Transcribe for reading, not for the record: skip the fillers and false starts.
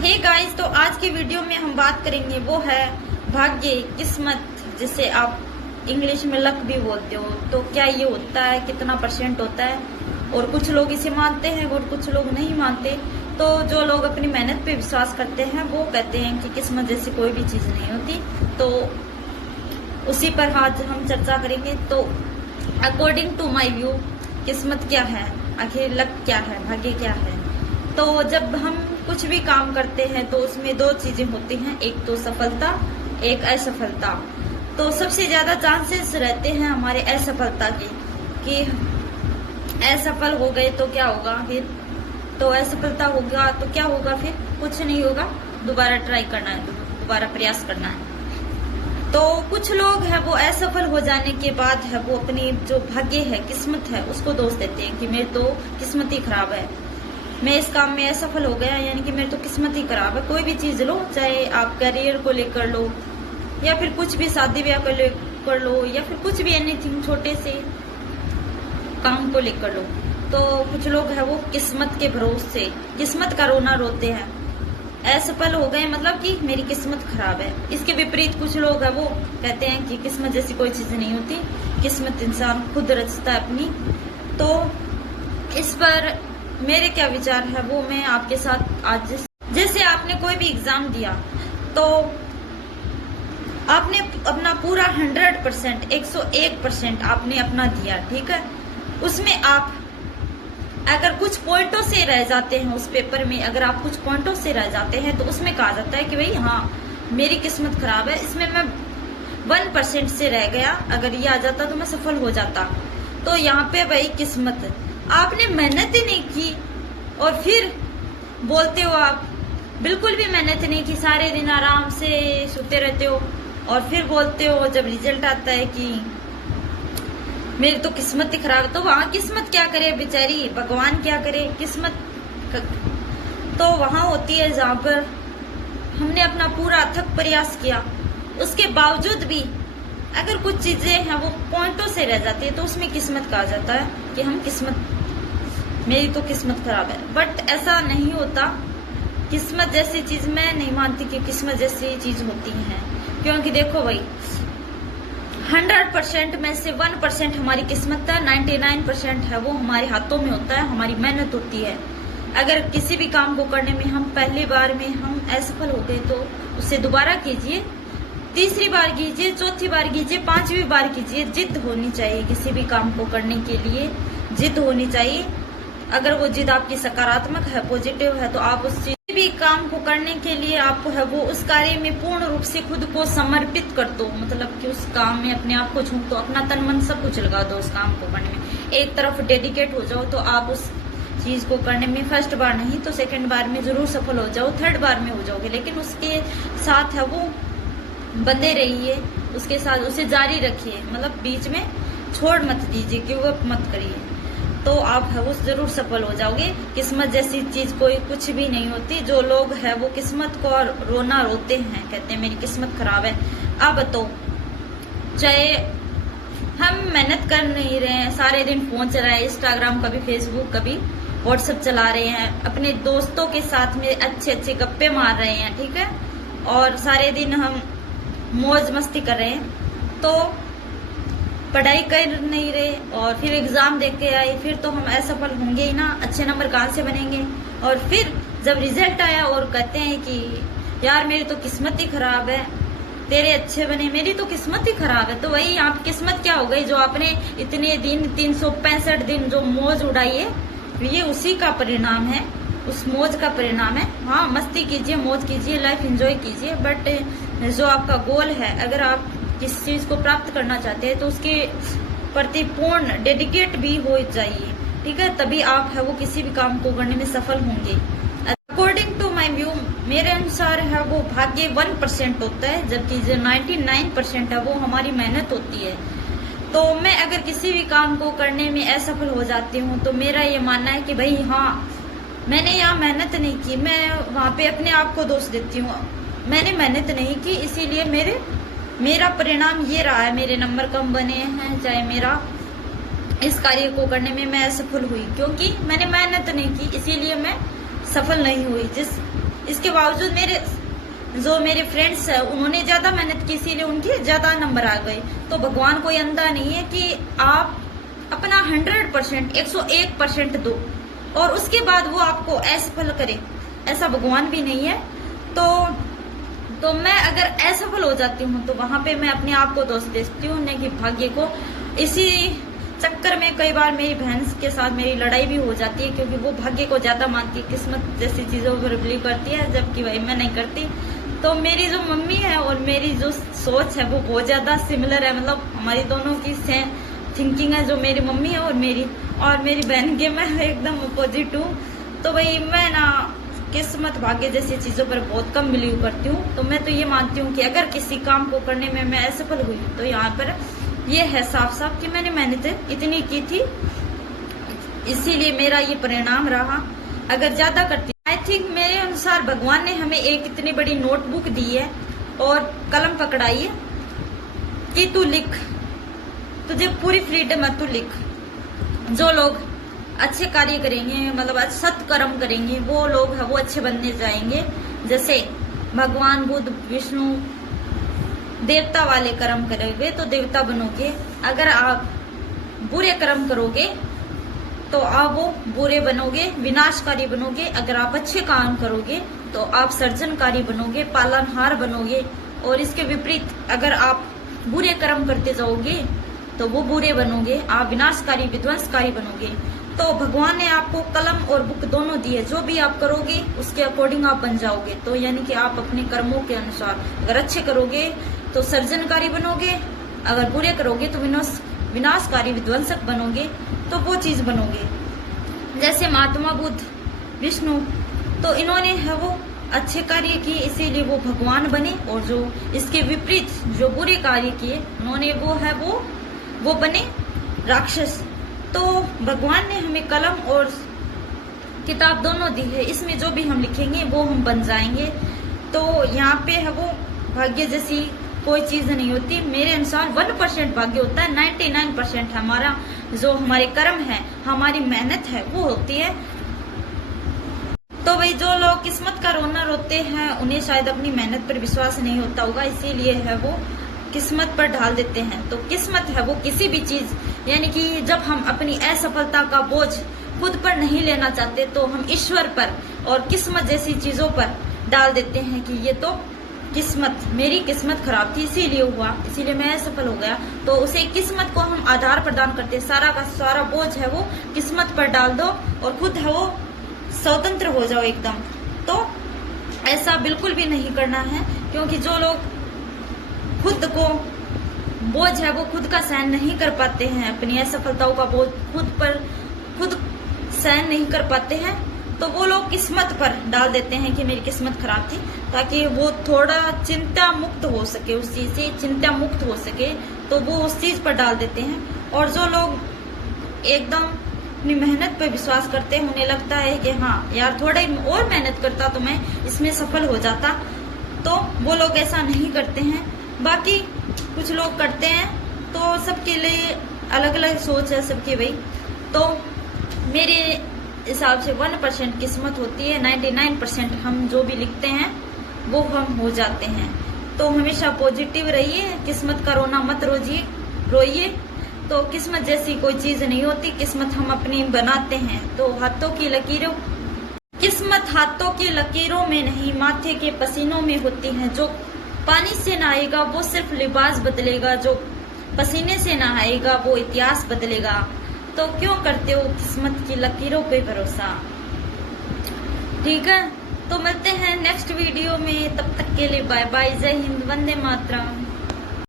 Hey guys, तो आज की वीडियो में हम बात करेंगे वो है भाग्य, किस्मत, जिसे आप इंग्लिश में लक भी बोलते हो। तो क्या ये होता है, कितना परसेंट होता है, और कुछ लोग इसे मानते हैं और कुछ लोग नहीं मानते। तो जो लोग अपनी मेहनत पे विश्वास करते हैं वो कहते हैं कि किस्मत जैसी कोई भी चीज नहीं होती। तो उसी पर आज हम चर्चा करेंगे। तो अकॉर्डिंग टू माई व्यू, किस्मत क्या है, आखिर लक क्या है, भाग्य क्या है। तो जब हम कुछ भी काम करते हैं तो उसमें दो चीजें होती हैं, एक तो सफलता, एक असफलता। तो सबसे ज्यादा चांसेस रहते हैं हमारे असफलता के, कि असफल हो गए तो क्या होगा फिर। तो असफलता होगा तो क्या होगा फिर, कुछ नहीं होगा, दोबारा ट्राई करना है, दोबारा प्रयास करना है। तो कुछ लोग है वो असफल हो जाने के बाद है वो अपनी जो भाग्य है, किस्मत है, उसको दोष देते हैं कि मेरी तो किस्मत ही खराब है, मैं इस काम में असफल हो गया, यानी कि मेरी तो किस्मत ही खराब है। कोई भी चीज लो, चाहे आप करियर को लेकर लो या फिर कुछ भी शादी ब्याह को लेकर लो या फिर कुछ भी एनीथिंग, छोटे से काम को लेकर लो। तो कुछ लोग है वो किस्मत के भरोसे किस्मत का रोना रोते हैं, असफल हो गए मतलब कि मेरी किस्मत खराब है। इसके विपरीत कुछ लोग है वो कहते हैं कि किस्मत जैसी कोई चीज नहीं होती, किस्मत इंसान खुद रचता है अपनी। तो इस पर मेरे क्या विचार है वो मैं आपके साथ आज, जैसे आपने कोई भी एग्जाम दिया तो आपने अपना पूरा 100%, 101% आपने अपना दिया, ठीक है। उसमें आप अगर कुछ पॉइंटों से रह जाते हैं उस पेपर में, अगर आप कुछ पॉइंटों से रह जाते हैं तो उसमें कहा जाता है कि भाई हाँ मेरी किस्मत खराब है, इसमें मैं 1% से रह गया, अगर ये आ जाता तो मैं सफल हो जाता। तो यहाँ पे भाई किस्मत, आपने मेहनत ही नहीं की और फिर बोलते हो आप बिल्कुल भी मेहनत नहीं की, सारे दिन आराम से सोते रहते हो और फिर बोलते हो जब रिजल्ट आता है कि मेरी तो किस्मत ही खराब है। तो वहां किस्मत क्या करे बेचारी, भगवान क्या करे, किस्मत तो वहां होती है जहां पर हमने अपना पूरा अथक प्रयास किया, उसके बावजूद भी अगर कुछ चीजें हैं वो पॉइंटों से रह जाती है तो उसमें किस्मत कहा जाता है कि हम किस्मत, मेरी तो किस्मत खराब है। बट ऐसा नहीं होता, किस्मत जैसी चीज मैं नहीं मानती कि किस्मत जैसी चीज होती है। क्योंकि देखो भाई 100% में से 1% हमारी किस्मत है, 99% है वो हमारे हाथों में होता है, हमारी मेहनत होती है। अगर किसी भी काम को करने में हम पहली बार में हम असफल हो गए तो उसे दोबारा कीजिए, तीसरी बार कीजिए, चौथी बार कीजिए, पांचवी बार कीजिए। जिद होनी चाहिए, किसी भी काम को करने के लिए जिद होनी चाहिए। अगर वो जिद आपकी सकारात्मक है, पॉजिटिव है, तो आप उस किसी भी काम को करने के लिए आपको है वो उस कार्य में पूर्ण रूप से खुद को समर्पित कर दो, मतलब कि उस काम में अपने आप को झोंक दो, अपना तन मन सब कुछ लगा दो उस काम को करने में। एक तरफ डेडिकेट हो जाओ तो आप उस चीज को करने में फर्स्ट बार नहीं तो सेकंड बार में जरूर सफल हो जाओ, थर्ड बार में हो जाओगे। लेकिन उसके साथ है वो बंधे रहिए, उसके साथ उसे जारी रखिए, मतलब बीच में छोड़ मत दीजिए, गिव अप मत करिए, तो आप है वो जरूर सफल हो जाओगे। किस्मत जैसी चीज कोई कुछ भी नहीं होती। जो लोग है वो किस्मत को रोना रोते हैं, कहते हैं मेरी किस्मत खराब है। अब तो चाहे हम मेहनत कर नहीं रहे हैं, सारे दिन फोन चला रहे हैं, इंस्टाग्राम कभी फेसबुक कभी व्हाट्सएप चला रहे हैं, अपने दोस्तों के साथ में अच्छे अच्छे गप्पे मार रहे हैं, ठीक है, और सारे दिन हम मौज मस्ती कर रहे हैं, तो पढ़ाई कर नहीं रहे और फिर एग्जाम देख के आए, फिर तो हम असफल होंगे ही ना, अच्छे नंबर कहाँ से बनेंगे। और फिर जब रिजल्ट आया और कहते हैं कि यार मेरी तो किस्मत ही खराब है, तेरे अच्छे बने, मेरी तो किस्मत ही खराब है। तो वही आप किस्मत क्या हो गई, जो आपने इतने दिन 365 दिन जो मौज उड़ाई है, ये उसी का परिणाम है, उस मौज का परिणाम है। हाँ मस्ती कीजिए, मौज कीजिए, लाइफ एंजॉय कीजिए, बट जो आपका गोल है, अगर आप किस चीज को प्राप्त करना चाहते हैं तो उसके प्रति पूर्ण डेडिकेट भी हो जाइए, ठीक है, तभी आप है वो किसी भी काम को करने में सफल होंगे। अकॉर्डिंग टू माई व्यू, मेरे अनुसार है वो भाग्य 1% होता है, जबकि जो 99% है वो हमारी मेहनत होती है। तो मैं अगर किसी भी काम को करने में असफल हो जाती हूँ तो मेरा ये मानना है कि भाई हाँ मैंने यहाँ मेहनत नहीं की, मैं वहां पे अपने आप को दोष देती हूँ, मैंने मेहनत नहीं की इसीलिए मेरा परिणाम ये रहा है, मेरे नंबर कम बने हैं, चाहे मेरा इस कार्य को करने में मैं असफल हुई, क्योंकि मैंने मेहनत नहीं की इसीलिए मैं सफल नहीं हुई। इसके बावजूद मेरे फ्रेंड्स है उन्होंने ज्यादा मेहनत की, इसीलिए उनके ज्यादा नंबर आ गए। तो भगवान कोई अंधा नहीं है कि आप अपना 100% 101% दो और उसके बाद वो आपको असफल करे, ऐसा भगवान भी नहीं है। तो मैं अगर असफल हो जाती हूँ तो वहां पे मैं अपने आप को दोष देती हूँ, नहीं कि भाग्य को। इसी चक्कर में कई बार मेरी बहन के साथ मेरी लड़ाई भी हो जाती है, क्योंकि वो भाग्य को ज्यादा मानती है, किस्मत जैसी चीजों पर बिलीव करती है, जबकि भाई मैं नहीं करती। तो मेरी जो मम्मी है और मेरी जो सोच है वो बहुत ज्यादा सिमिलर है, मतलब हमारी दोनों की सेम थिंकिंग है, जो मेरी मम्मी है और मेरी बहन के मैं एकदम अपोजिट हूँ। तो भाई मैं ना किस्मत भाग्य जैसी चीजों पर बहुत कम बिलीव करती हूँ। तो मैं तो ये मानती हूँ कि अगर किसी काम को करने में मैं असफल हुई तो यहाँ पर ये है साफ साफ कि मैंने मेहनत इतनी की थी, इसीलिए मेरा ये परिणाम रहा। अगर ज्यादा करती, आई थिंक मेरे अनुसार भगवान ने हमें एक इतनी बड़ी नोटबुक दी है और कलम पकड़ाई है कि तू लिख, तुझे पूरी फ्रीडम है, तू लिख। जो लोग अच्छे कार्य करेंगे, मतलब सत्कर्म करेंगे, वो लोग है वो अच्छे बनने जाएंगे। जैसे भगवान बुद्ध, विष्णु, देवता वाले कर्म करोगे तो देवता बनोगे। अगर आप बुरे कर्म करोगे तो आप वो बुरे बनोगे, विनाशकारी बनोगे। अगर आप अच्छे काम करोगे तो आप सर्जनकारी बनोगे, पालनहार बनोगे। और इसके विपरीत अगर आप बुरे कर्म करते जाओगे तो वो बुरे बनोगे, आप विनाशकारी विध्वंसकारी बनोगे। तो भगवान ने आपको कलम और बुक दोनों दी है, जो भी आप करोगे उसके अकॉर्डिंग आप बन जाओगे। तो यानी कि आप अपने कर्मों के अनुसार अगर अच्छे करोगे तो सर्जनकारी बनोगे, अगर बुरे करोगे तो विनाशकारी विध्वंसक बनोगे, तो वो चीज बनोगे। जैसे महात्मा बुद्ध, विष्णु, तो इन्होंने है वो अच्छे कार्य किए, इसीलिए वो भगवान बने। और जो इसके विपरीत जो बुरे कार्य किए उन्होंने वो बने राक्षस। तो भगवान ने हमें कलम और किताब दोनों दी है, इसमें जो भी हम लिखेंगे वो हम बन जाएंगे। तो यहाँ पे है वो भाग्य जैसी कोई चीज नहीं होती। मेरे अनुसार 1% भाग्य होता है, 99% हमारा जो हमारे कर्म है, हमारी मेहनत है वो होती है। तो भाई जो लोग किस्मत का रोना रोते हैं उन्हें शायद अपनी मेहनत पर विश्वास नहीं होता होगा, इसीलिए है वो किस्मत पर ढाल देते हैं। तो किस्मत है वो किसी भी चीज, यानी कि जब हम अपनी असफलता का बोझ खुद पर नहीं लेना चाहते तो हम ईश्वर पर और किस्मत जैसी चीजों पर डाल देते हैं कि ये तो किस्मत, मेरी किस्मत खराब थी इसीलिए हुआ, इसीलिए मैं असफल हो गया। तो उसे किस्मत को हम आधार प्रदान करते हैं, सारा का सारा बोझ है वो किस्मत पर डाल दो और खुद है वो स्वतंत्र हो जाओ एकदम। तो ऐसा बिल्कुल भी नहीं करना है, क्योंकि जो लोग खुद को बोझ है वो खुद का सहन नहीं कर पाते हैं, अपनी असफलताओं का बोझ खुद सहन नहीं कर पाते हैं, तो वो लोग किस्मत पर डाल देते हैं कि मेरी किस्मत खराब थी, ताकि वो थोड़ा चिंता मुक्त हो सके, उस चीज से चिंता मुक्त हो सके, तो वो उस चीज पर डाल देते हैं। और जो लोग एकदम अपनी मेहनत पर विश्वास करते हैं, उन्हें लगता है कि हाँ यार थोड़ा ही और मेहनत करता तो मैं इसमें सफल हो जाता, तो वो लोग ऐसा नहीं करते हैं। बाकी कुछ लोग करते हैं, तो सबके लिए अलग अलग सोच है सबकी भाई। तो मेरे हिसाब से 1% किस्मत होती है, 99% हम जो भी लिखते हैं वो हम हो जाते हैं। तो हमेशा पॉजिटिव रहिए, किस्मत का रोना मत रोइए। तो किस्मत जैसी कोई चीज नहीं होती, किस्मत हम अपनी बनाते हैं। तो किस्मत हाथों की लकीरों में नहीं, माथे के पसीनों में होती है। जो पानी से नहाएगा वो सिर्फ लिबास बदलेगा, जो पसीने से नहाएगा वो इतिहास बदलेगा। तो क्यों करते हो किस्मत की लकीरों पे भरोसा? ठीक है, तो मिलते हैं नेक्स्ट वीडियो में, तब तक के लिए बाय बाय, जय हिंद, वंदे मातरम।